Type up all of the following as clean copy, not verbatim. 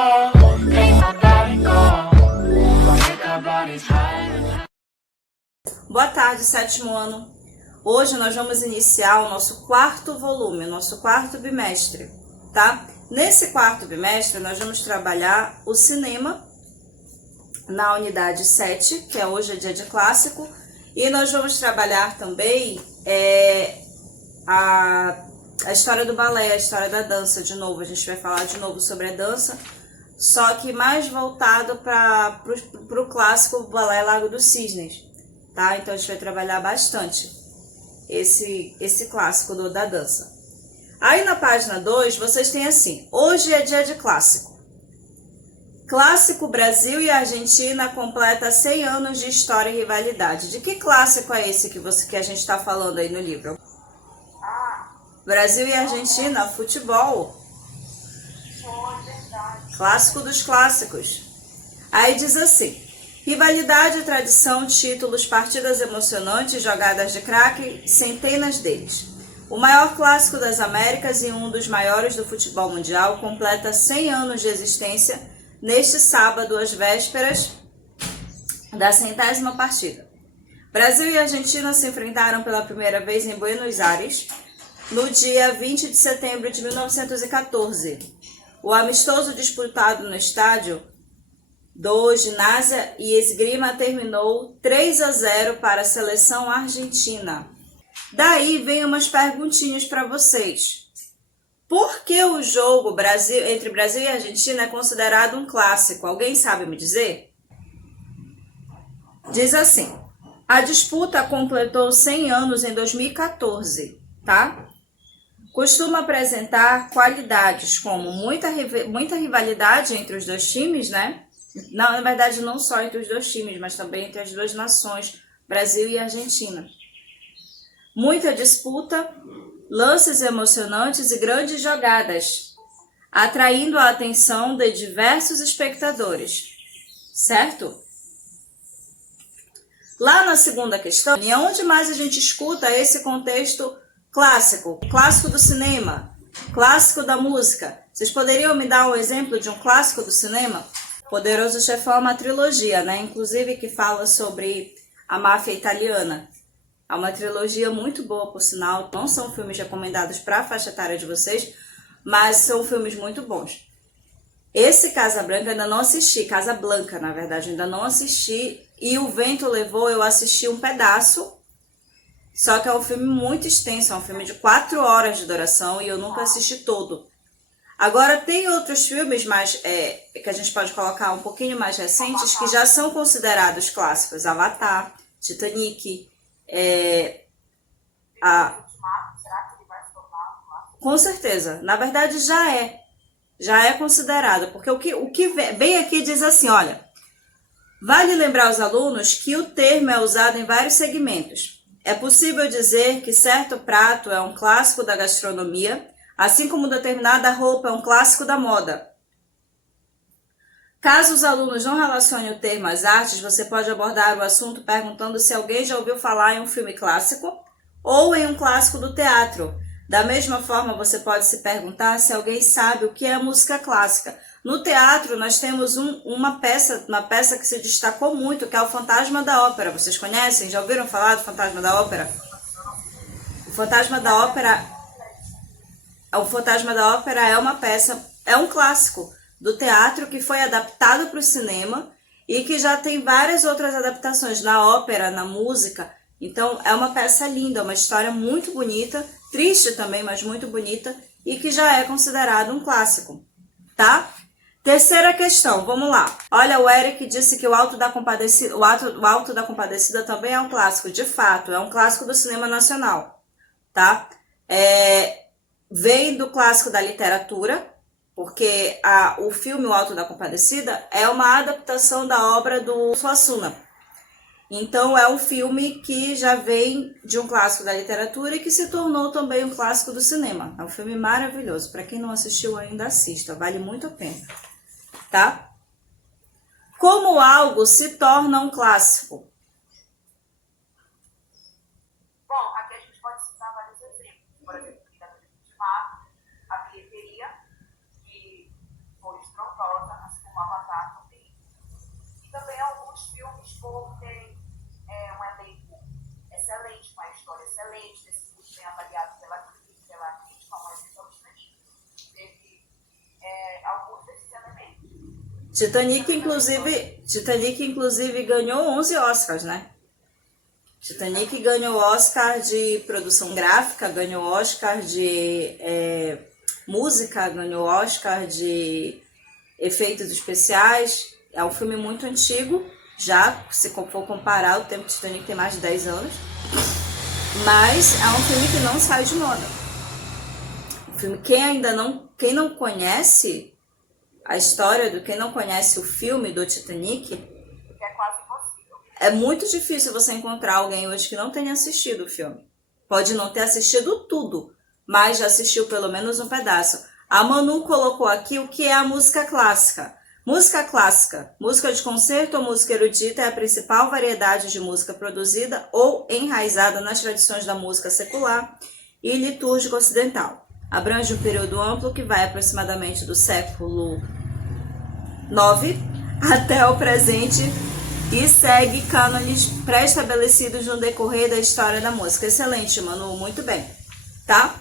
go, make my body go, make our bodies higher. Boa tarde, sétimo ano. Hoje nós vamos iniciar o nosso quarto volume, o nosso quarto bimestre, tá? Nesse quarto bimestre nós vamos trabalhar o cinema na unidade 7, que é hoje dia de clássico, e nós vamos trabalhar também a história do balé, a história da dança, de novo. A gente vai falar de novo sobre a dança, só que mais voltado para o clássico Balé Lago dos Cisnes, tá? Então a gente vai trabalhar bastante esse clássico da dança. Aí na página 2 vocês têm assim: hoje é dia de clássico. Clássico Brasil e Argentina completa 100 anos de história e rivalidade. De que clássico é esse que a gente está falando aí no livro? Brasil e Argentina, futebol. Clássico dos clássicos. Aí diz assim: rivalidade, tradição, títulos, partidas emocionantes, jogadas de craque, centenas deles. O maior clássico das Américas e um dos maiores do futebol mundial completa 100 anos de existência neste sábado, às vésperas da 100ª partida. Brasil e Argentina se enfrentaram pela primeira vez em Buenos Aires, no dia 20 de setembro de 1914. O amistoso disputado no estádio do Ginásio e Esgrima terminou 3-0 para a seleção argentina. Daí vem umas perguntinhas para vocês. Por que o jogo entre Brasil e Argentina é considerado um clássico? Alguém sabe me dizer? Diz assim: a disputa completou 100 anos em 2014, tá? Costuma apresentar qualidades como muita rivalidade entre os dois times, né? Não, na verdade, não só entre os dois times, mas também entre as duas nações, Brasil e Argentina. Muita disputa, lances emocionantes e grandes jogadas, atraindo a atenção de diversos espectadores, certo? Lá na segunda questão, e onde mais a gente escuta esse contexto clássico? Clássico do cinema, clássico da música. Vocês poderiam me dar um exemplo de um clássico do cinema? Poderoso Chefão é uma trilogia, né? Inclusive que fala sobre a máfia italiana. É uma trilogia muito boa, por sinal. Não são filmes recomendados para a faixa etária de vocês, mas são filmes muito bons. Esse Casablanca ainda não assisti, Casablanca, na verdade, ainda não assisti. E O Vento Levou, eu assisti um pedaço. Só que é um filme muito extenso, é um filme de 4 horas de duração e eu nunca assisti todo. Agora, tem outros filmes mais, que a gente pode colocar um pouquinho mais recentes, que já são considerados clássicos. Avatar, Titanic, com certeza, na verdade já é considerado, porque o que bem aqui diz assim, olha, vale lembrar aos alunos que o termo é usado em vários segmentos. É possível dizer que certo prato é um clássico da gastronomia, assim como determinada roupa é um clássico da moda. Caso os alunos não relacionem o termo às artes, você pode abordar o assunto perguntando se alguém já ouviu falar em um filme clássico ou em um clássico do teatro. Da mesma forma, você pode se perguntar se alguém sabe o que é música clássica. No teatro, nós temos uma peça que se destacou muito, que é o Fantasma da Ópera. Vocês conhecem? Já ouviram falar do Fantasma da Ópera? O Fantasma da Ópera é uma peça, é um clássico do teatro que foi adaptado para o cinema e que já tem várias outras adaptações na ópera, na música. Então é uma peça linda, uma história muito bonita, triste também, mas muito bonita, e que já é considerado um clássico, tá? Terceira questão, vamos lá. Olha, o Eric disse que o Alto da Compadecida também é um clássico. De fato, é um clássico do cinema nacional, tá? Vem do clássico da literatura, porque o filme O Alto da Compadecida é uma adaptação da obra do Suassuna. Então é um filme que já vem de um clássico da literatura e que se tornou também um clássico do cinema. É um filme maravilhoso. Para quem não assistiu ainda, assista. Vale muito a pena. Tá? Como algo se torna um clássico? Bom, aqui a gente pode citar vários exemplos. Por exemplo, a bilheteria, que foi estrondosa, os filmes por terem um elenco excelente, uma história excelente, ter sido muito bem avaliado pela crítica, como exemplo, teve alguns desses elementos. Titanic, inclusive, ganhou 11 Oscars, né? Titanic ganhou Oscar de produção gráfica, ganhou Oscar de música, ganhou Oscar de efeitos especiais. É um filme muito antigo, já, se for comparar, o tempo de Titanic tem mais de 10 anos. Mas é um filme que não sai de moda. Um filme, quem não conhece a história, quem não conhece o filme do Titanic, É quase impossível. é muito difícil você encontrar alguém hoje que não tenha assistido o filme. Pode não ter assistido tudo, mas já assistiu pelo menos um pedaço. A Manu colocou aqui o que é a música clássica. Música clássica, música de concerto ou música erudita é a principal variedade de música produzida ou enraizada nas tradições da música secular e litúrgica ocidental. Abrange um período amplo que vai aproximadamente do século IX até o presente e segue cânones pré-estabelecidos no decorrer da história da música. Excelente, Manu, muito bem, tá?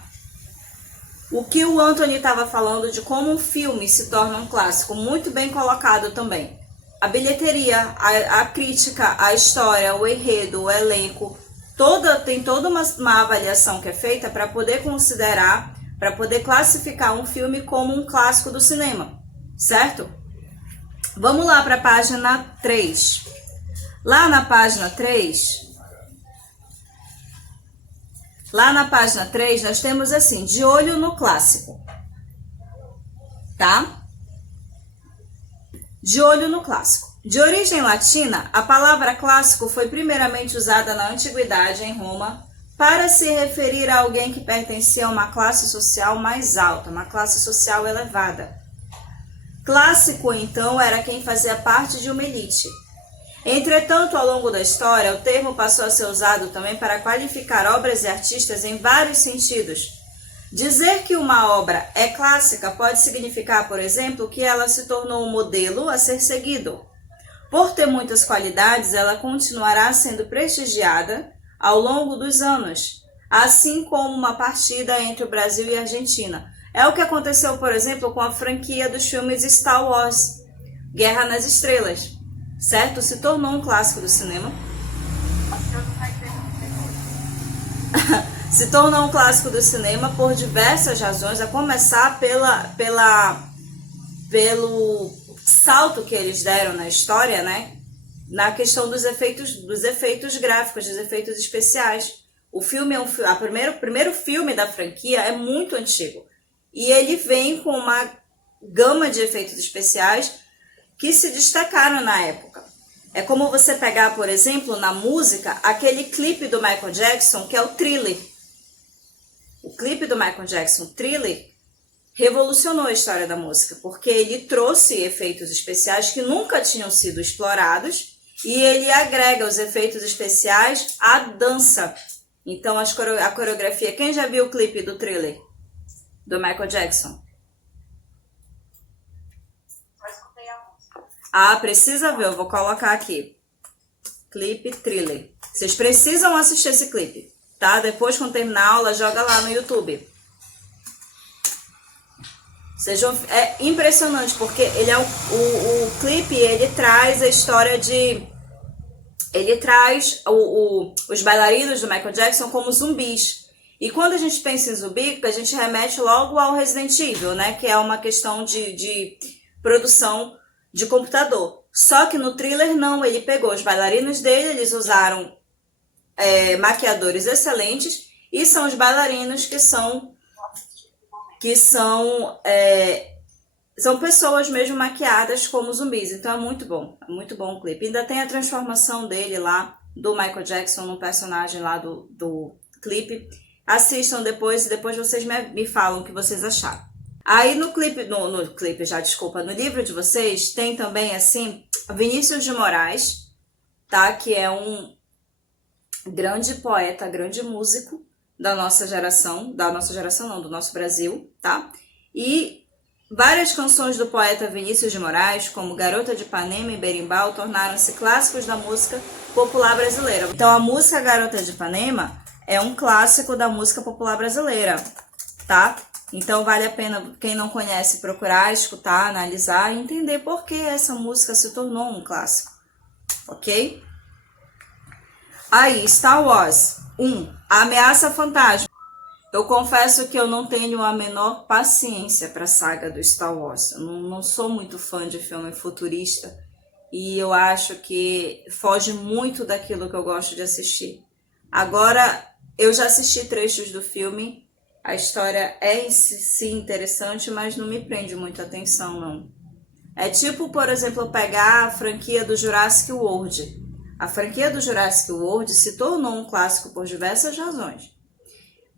O que o Anthony estava falando de como um filme se torna um clássico, muito bem colocado também. A bilheteria, a crítica, a história, o enredo, o elenco, tem toda uma avaliação que é feita para poder considerar, para poder classificar um filme como um clássico do cinema, certo? Vamos lá para a página 3. Lá na página 3, nós temos assim, de olho no clássico, tá? De olho no clássico. De origem latina, a palavra clássico foi primeiramente usada na antiguidade em Roma para se referir a alguém que pertencia a uma classe social mais alta, uma classe social elevada. Clássico, então, era quem fazia parte de uma elite. Entretanto, ao longo da história, o termo passou a ser usado também para qualificar obras e artistas em vários sentidos. Dizer que uma obra é clássica pode significar, por exemplo, que ela se tornou um modelo a ser seguido. Por ter muitas qualidades, ela continuará sendo prestigiada ao longo dos anos, assim como uma partida entre o Brasil e a Argentina. É o que aconteceu, por exemplo, com a franquia dos filmes Star Wars, Guerra nas Estrelas, certo? Se tornou um clássico do cinema. Se tornou um clássico do cinema por diversas razões, a começar pelo salto que eles deram na história, né? Na questão dos efeitos gráficos, dos efeitos especiais. O filme é o primeiro filme da franquia é muito antigo. E ele vem com uma gama de efeitos especiais que se destacaram na época. É como você pegar, por exemplo, na música, aquele clipe do Michael Jackson, que é o Thriller. O clipe do Michael Jackson, Thriller, revolucionou a história da música, porque ele trouxe efeitos especiais que nunca tinham sido explorados e ele agrega os efeitos especiais à dança. Então, a coreografia... Quem já viu o clipe do Thriller, do Michael Jackson? Ah, precisa ver, eu vou colocar aqui. Clipe Thriller. Vocês precisam assistir esse clipe, tá? Depois, quando terminar a aula, joga lá no YouTube. É impressionante, porque ele é o clipe, ele traz a história de... Ele traz os bailarinos do Michael Jackson como zumbis. E quando a gente pensa em zumbi, a gente remete logo ao Resident Evil, né? Que é uma questão de produção de computador. Só que no Thriller não, ele pegou os bailarinos dele, eles usaram maquiadores excelentes e são os bailarinos que são pessoas mesmo maquiadas como zumbis. Então é muito bom o clipe. Ainda tem a transformação dele lá, do Michael Jackson, no personagem lá do clipe. Assistam depois e depois vocês me falam o que vocês acharam. Aí no livro de vocês tem também assim Vinícius de Moraes, tá? Que é um grande poeta, grande músico da nossa geração não, do nosso Brasil, tá? E Várias canções do poeta Vinícius de Moraes, como Garota de Ipanema e Berimbau, tornaram-se clássicos da música popular brasileira. Então a música Garota de Ipanema é um clássico da música popular brasileira, tá? Então vale a pena, quem não conhece, procurar, escutar, analisar e entender por que essa música se tornou um clássico, ok? Aí, Star Wars 1, A Ameaça Fantasma. Eu confesso que eu não tenho a menor paciência para a saga do Star Wars. Eu não sou muito fã de filme futurista e eu acho que foge muito daquilo que eu gosto de assistir. Agora, eu já assisti trechos do filme, a história é em si interessante, mas não me prende muita atenção, não. É tipo, por exemplo, pegar a franquia do Jurassic World. A franquia do Jurassic World se tornou um clássico por diversas razões.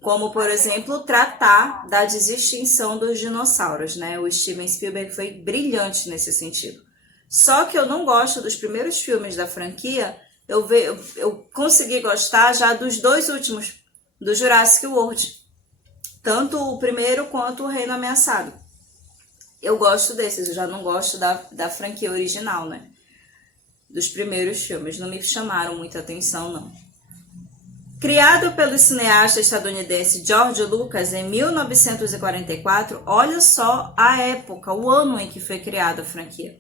Como, por exemplo, tratar da desextinção dos dinossauros, né? O Steven Spielberg foi brilhante nesse sentido. Só que eu não gosto dos primeiros filmes da franquia, eu consegui gostar já dos dois últimos, do Jurassic World. Tanto o primeiro quanto o Reino Ameaçado. Eu gosto desses, eu já não gosto da franquia original, né? Dos primeiros filmes, não me chamaram muita atenção, não. Criado pelo cineasta estadunidense George Lucas em 1944, olha só a época, o ano em que foi criada a franquia.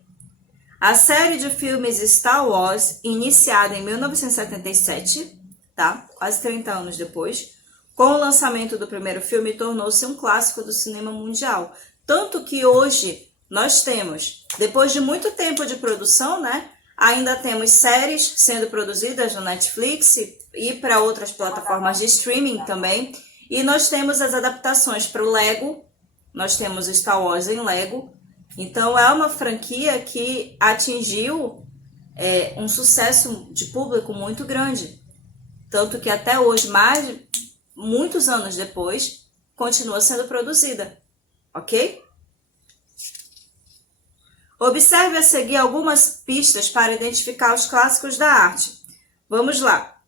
A série de filmes Star Wars, iniciada em 1977, tá? Quase 30 anos depois, com o lançamento do primeiro filme, tornou-se um clássico do cinema mundial. Tanto que hoje nós temos, depois de muito tempo de produção, né? Ainda temos séries sendo produzidas no Netflix e para outras plataformas de streaming também. E nós temos as adaptações para o Lego. Nós temos Star Wars em Lego. Então é uma franquia que atingiu um sucesso de público muito grande. Tanto que até hoje, mais de muitos anos depois, continua sendo produzida. Ok? Observe a seguir algumas pistas para identificar os clássicos da arte. Vamos lá.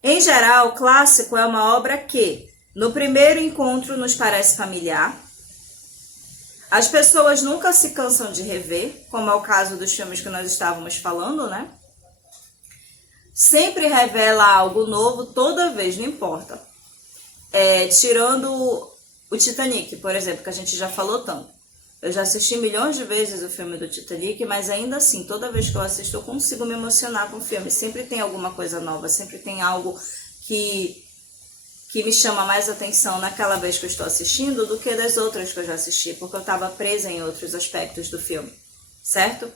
Em geral, o clássico é uma obra que, no primeiro encontro, nos parece familiar. As pessoas nunca se cansam de rever, como é o caso dos filmes que nós estávamos falando, né? Sempre revela algo novo toda vez, não importa. Tirando o Titanic, por exemplo, que a gente já falou tanto. Eu já assisti milhões de vezes o filme do Titanic, mas ainda assim, toda vez que eu assisto, eu consigo me emocionar com o filme. Sempre tem alguma coisa nova, sempre tem algo que me chama mais atenção naquela vez que eu estou assistindo do que das outras que eu já assisti, porque eu estava presa em outros aspectos do filme, certo?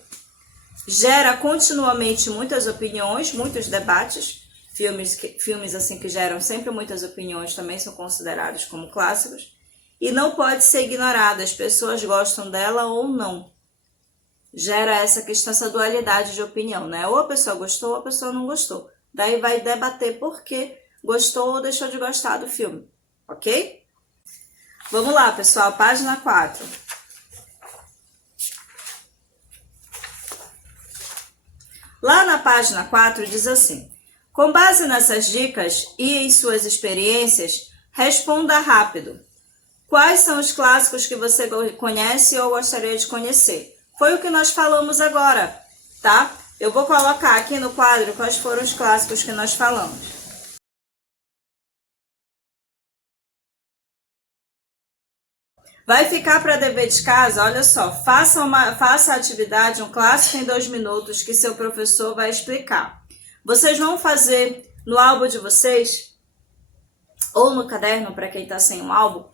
Gera continuamente muitas opiniões, muitos debates. Filmes assim que geram sempre muitas opiniões também são considerados como clássicos. E não pode ser ignorada, as pessoas gostam dela ou não. Gera essa questão, essa dualidade de opinião, né? Ou a pessoa gostou ou a pessoa não gostou. Daí vai debater por que gostou ou deixou de gostar do filme, ok? Vamos lá, pessoal, página 4. Lá na página 4 diz assim: com base nessas dicas e em suas experiências, responda rápido. Quais são os clássicos que você conhece ou gostaria de conhecer? Foi o que nós falamos agora, tá? Eu vou colocar aqui no quadro quais foram os clássicos que nós falamos. Vai ficar para dever de casa, olha só, faça a atividade, um clássico em 2 minutos que seu professor vai explicar. Vocês vão fazer no álbum de vocês, ou no caderno para quem está sem um álbum,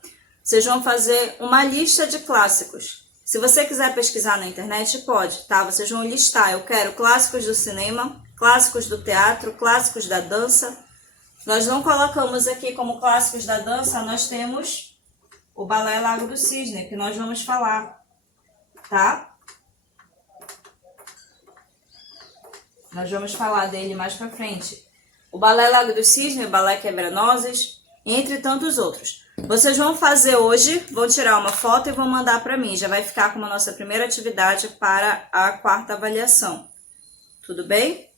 vocês vão fazer uma lista de clássicos. Se você quiser pesquisar na internet, pode, tá? Vocês vão listar, eu quero clássicos do cinema, clássicos do teatro, clássicos da dança. Nós não colocamos aqui como clássicos da dança, nós temos o Balé Lago do Cisne, que nós vamos falar, tá? Nós vamos falar dele mais pra frente. O Balé Lago do Cisne, o Balé Quebra-Nozes, entre tantos outros. Vocês vão fazer hoje, vão tirar uma foto e vão mandar para mim. Já vai ficar como a nossa primeira atividade para a 4ª avaliação. Tudo bem?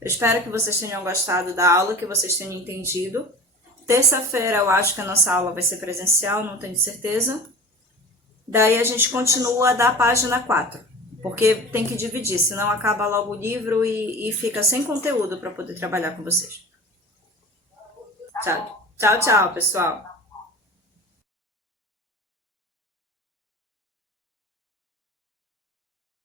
Eu espero que vocês tenham gostado da aula, que vocês tenham entendido. Terça-feira eu acho que a nossa aula vai ser presencial, não tenho certeza. Daí a gente continua da página 4, porque tem que dividir, senão acaba logo o livro e fica sem conteúdo para poder trabalhar com vocês. Tchau, tchau, tchau, pessoal.